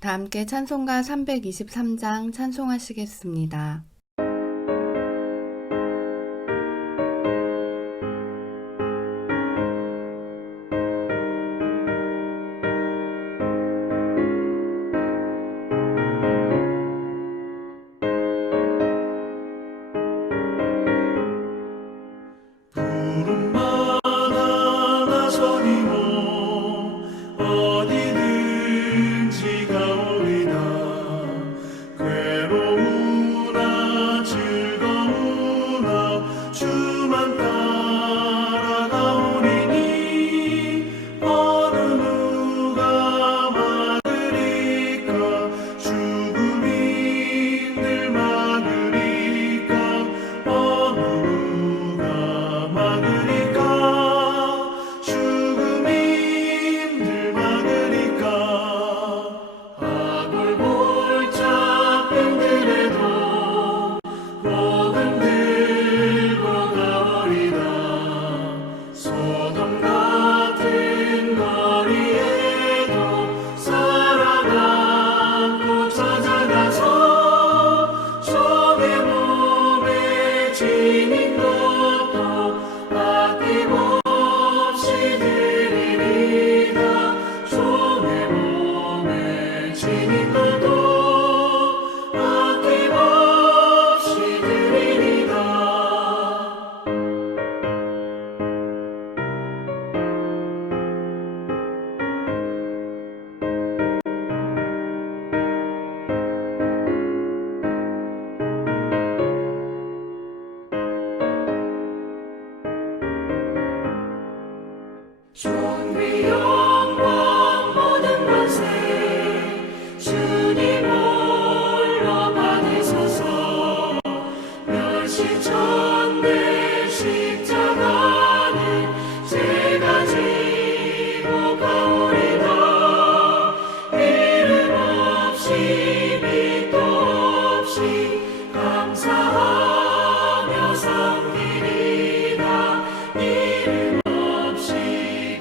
다 함께 찬송가 323장 찬송하시겠습니다. 부름마다 나서니모 어디든지 가오리다. 괴로우나 즐거우나 주만 따라가오리니 어느 누가 막으리까. 죽음인들 막으리까. 어느 누가 막으리까. 죽음인들 막으리까. 아골골짝 빈들에도 복음 들고 가오리다. 소돔 같은 거리에도 살아가고 찾아가서 종의 몸에 지닌 것도 아낌없이 드리리다. 종의 몸에 지닌 것도 아낌없이 드리리다. 존귀 영광 모든 권세 주님 홀로 받으소서. 멸시천대 십자가는 제가 지고 가오리다. 이름 없이 빛도 없이 감사하며 섬기리다. 이름 없이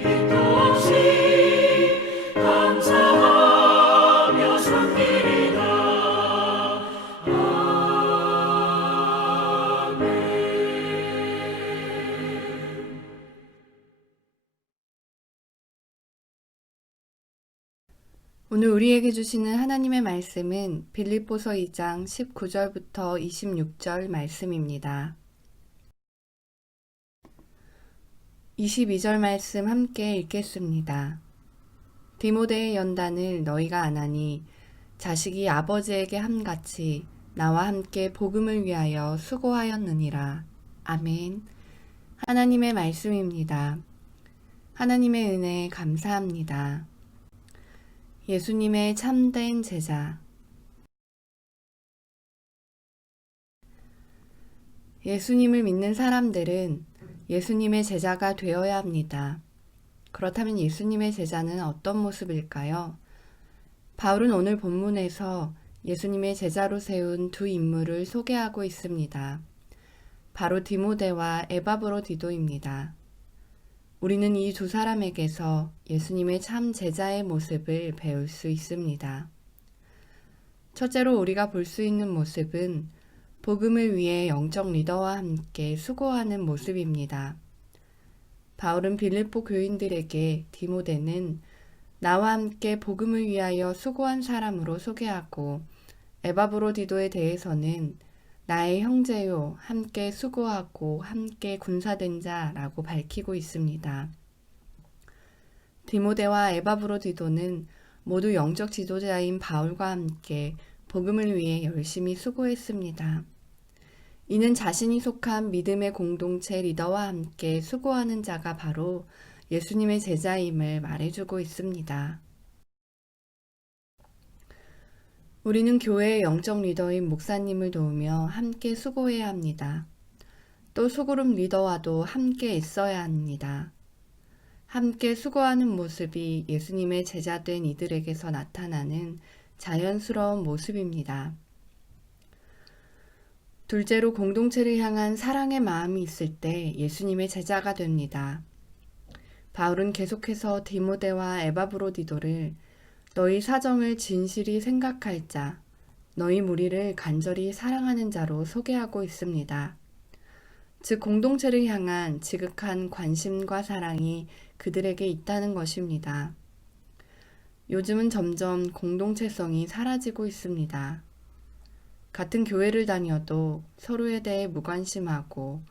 빛도 없이 감사하며 섬기리다. 아멘. 오늘 우리에게 주시는 하나님의 말씀은 빌립보서 2장 19절부터 26절 말씀입니다. 22절 말씀 함께 읽겠습니다. 디모데의 연단을 너희가 안하니 자식이 아버지에게 함같이 나와 함께 복음을 위하여 수고하였느니라. 아멘. 하나님의 말씀입니다. 하나님의 은혜에 감사합니다. 예수님의 참된 제자. 예수님을 믿는 사람들은 예수님의 제자가 되어야 합니다. 그렇다면 예수님의 제자는 어떤 모습일까요? 바울은 오늘 본문에서 예수님의 제자로 세운 두 인물을 소개하고 있습니다. 바로 디모데와 에바브로디도입니다. 우리는 이 두 사람에게서 예수님의 참 제자의 모습을 배울 수 있습니다. 첫째로 우리가 볼 수 있는 모습은 복음을 위해 영적 리더와 함께 수고하는 모습입니다. 바울은 빌립보 교인들에게 디모데는 나와 함께 복음을 위하여 수고한 사람으로 소개하고 에바브로디도에 대해서는 나의 형제요, 함께 수고하고 함께 군사된 자라고 밝히고 있습니다. 디모데와 에바브로디도는 모두 영적 지도자인 바울과 함께 복음을 위해 열심히 수고했습니다. 이는 자신이 속한 믿음의 공동체 리더와 함께 수고하는 자가 바로 예수님의 제자임을 말해주고 있습니다. 우리는 교회의 영적 리더인 목사님을 도우며 함께 수고해야 합니다. 또 소그룹 리더와도 함께 있어야 합니다. 함께 수고하는 모습이 예수님의 제자된 이들에게서 나타나는 자연스러운 모습입니다. 둘째로 공동체를 향한 사랑의 마음이 있을 때 예수님의 제자가 됩니다. 바울은 계속해서 디모데와 에바브로디도를 너희 사정을 진실이 생각할 자, 너희 무리를 간절히 사랑하는 자로 소개하고 있습니다. 즉 공동체를 향한 지극한 관심과 사랑이 그들에게 있다는 것입니다. 요즘은 점점 공동체성이 사라지고 있습니다. 같은 교회를 다녀도 서로에 대해 무관심하고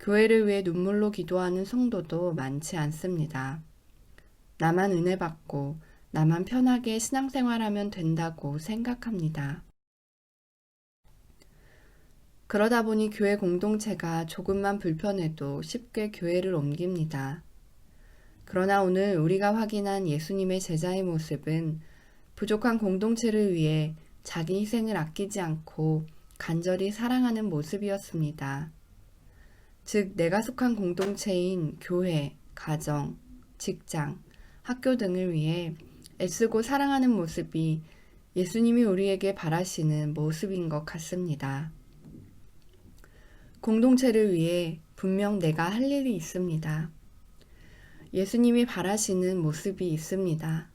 교회를 위해 눈물로 기도하는 성도도 많지 않습니다. 나만 은혜 받고 나만 편하게 신앙생활하면 된다고 생각합니다. 그러다 보니 교회 공동체가 조금만 불편해도 쉽게 교회를 옮깁니다. 그러나 오늘 우리가 확인한 예수님의 제자의 모습은 부족한 공동체를 위해 자기 희생을 아끼지 않고 간절히 사랑하는 모습이었습니다. 즉, 내가 속한 공동체인 교회, 가정, 직장, 학교 등을 위해 애쓰고 사랑하는 모습이 예수님이 우리에게 바라시는 모습인 것 같습니다. 공동체를 위해 분명 내가 할 일이 있습니다. 예수님이 바라시는 모습이 있습니다.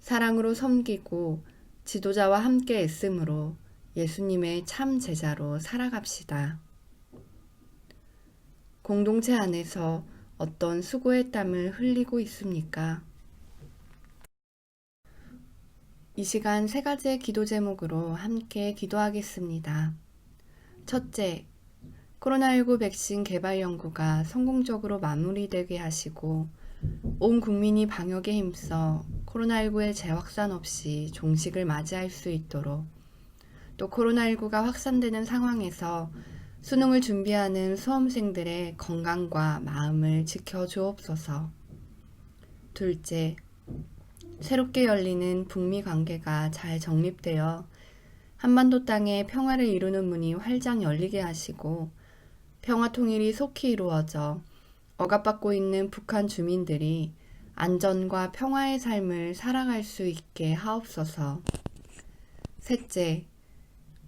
사랑으로 섬기고 지도자와 함께 애씀으로 예수님의 참 제자로 살아갑시다. 공동체 안에서 어떤 수고의 땀을 흘리고 있습니까? 이 시간 3가지의 기도 제목으로 함께 기도하겠습니다. 첫째, 코로나19 백신 개발 연구가 성공적으로 마무리되게 하시고 온 국민이 방역에 힘써 코로나19의 재확산 없이 종식을 맞이할 수 있도록, 또 코로나19가 확산되는 상황에서 수능을 준비하는 수험생들의 건강과 마음을 지켜주옵소서. 둘째, 새롭게 열리는 북미 관계가 잘 정립되어 한반도 땅에 평화를 이루는 문이 활짝 열리게 하시고 평화 통일이 속히 이루어져 억압받고 있는 북한 주민들이 안전과 평화의 삶을 살아갈 수 있게 하옵소서. 셋째,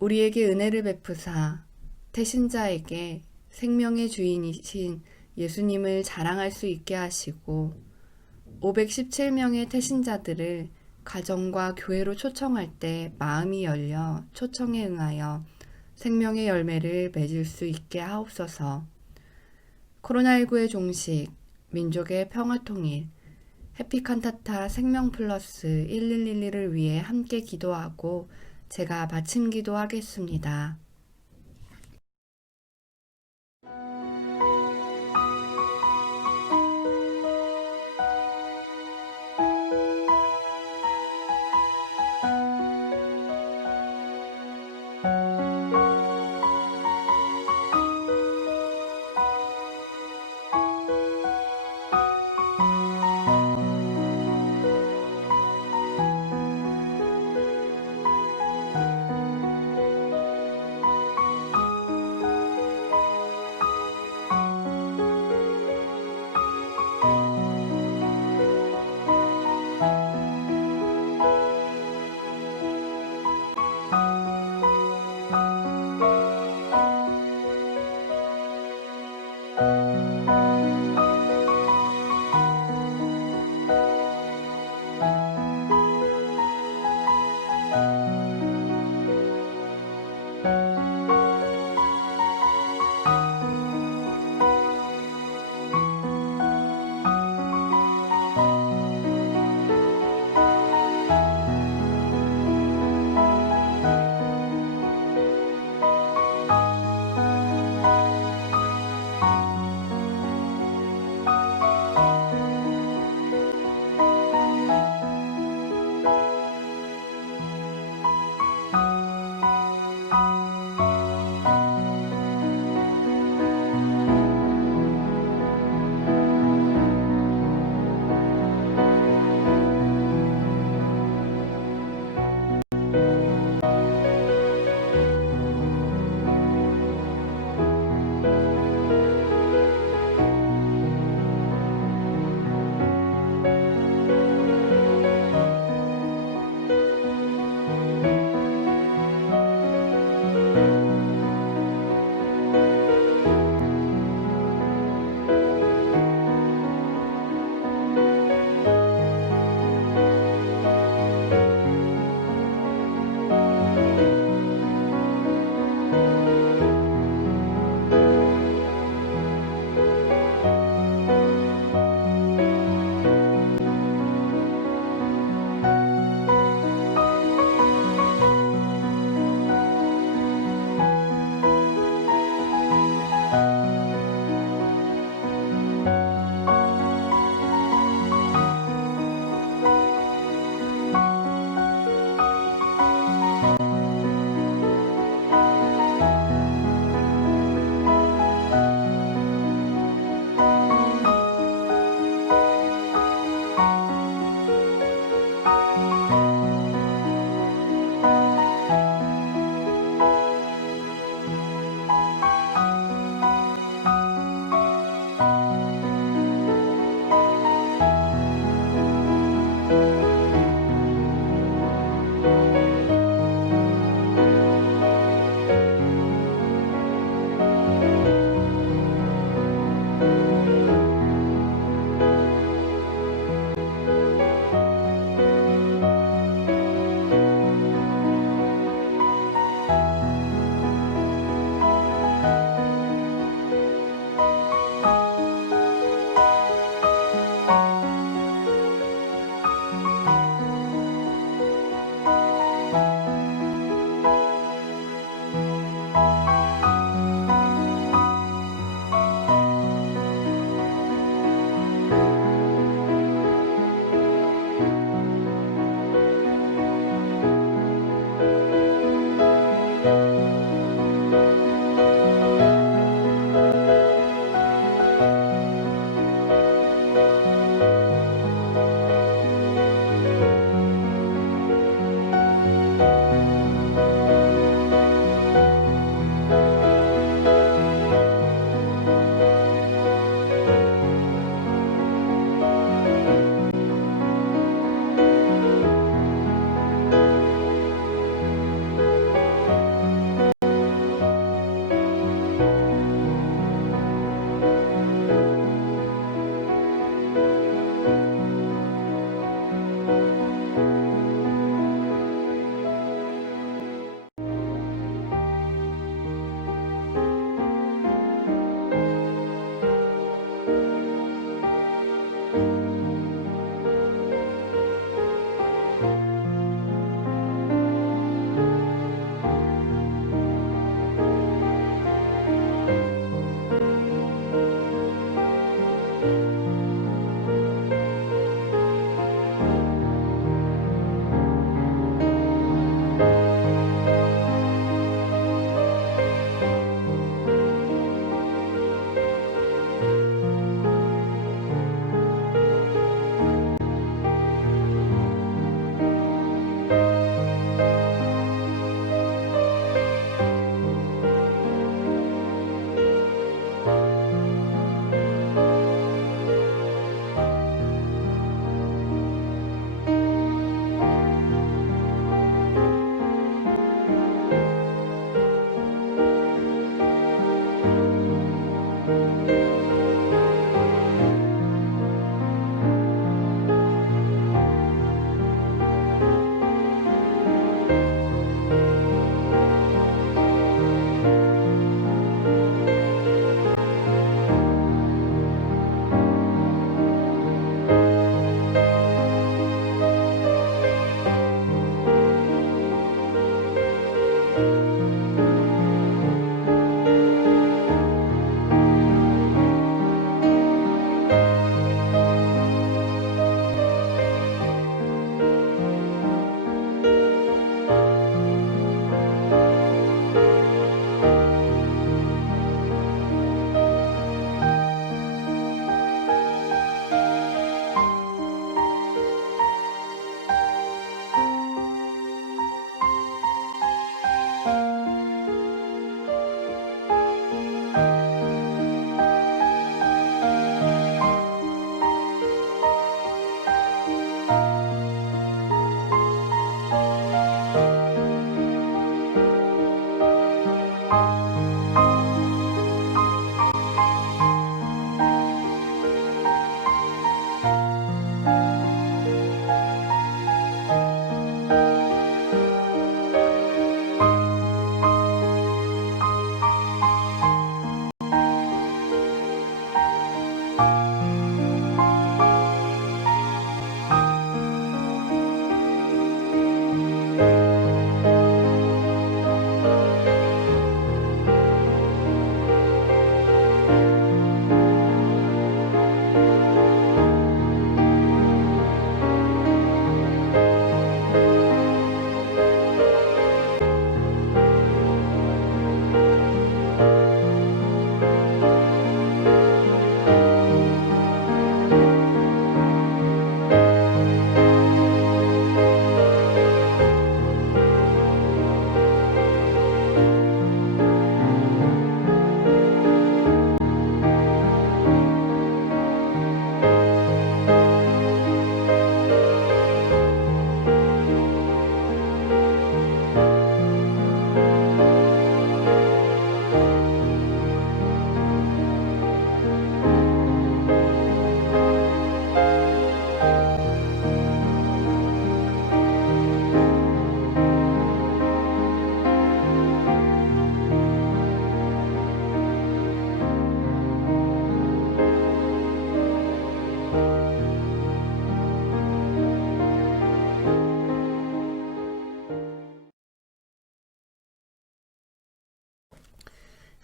우리에게 은혜를 베푸사 태신자에게 생명의 주인이신 예수님을 자랑할 수 있게 하시고 517명의 태신자들을 가정과 교회로 초청할 때 마음이 열려 초청에 응하여 생명의 열매를 맺을 수 있게 하옵소서. 코로나19의 종식, 민족의 평화통일, 해피칸타타 생명플러스 1111을 위해 함께 기도하고 제가 마침 기도하겠습니다.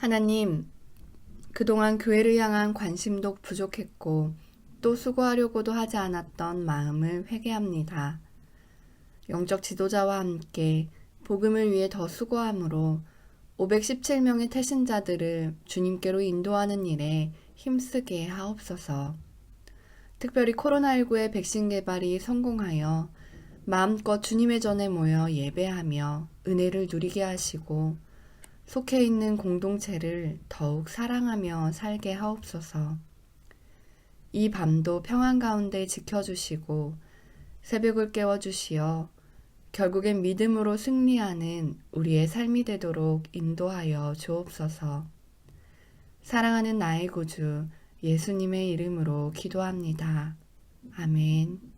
하나님, 그동안 교회를 향한 관심도 부족했고 또 수고하려고도 하지 않았던 마음을 회개합니다. 영적 지도자와 함께 복음을 위해 더 수고함으로 517명의 태신자들을 주님께로 인도하는 일에 힘쓰게 하옵소서. 특별히 코로나19의 백신 개발이 성공하여 마음껏 주님의 전에 모여 예배하며 은혜를 누리게 하시고 속해 있는 공동체를 더욱 사랑하며 살게 하옵소서. 이 밤도 평안 가운데 지켜주시고 새벽을 깨워주시어 결국엔 믿음으로 승리하는 우리의 삶이 되도록 인도하여 주옵소서. 사랑하는 나의 구주 예수님의 이름으로 기도합니다. 아멘.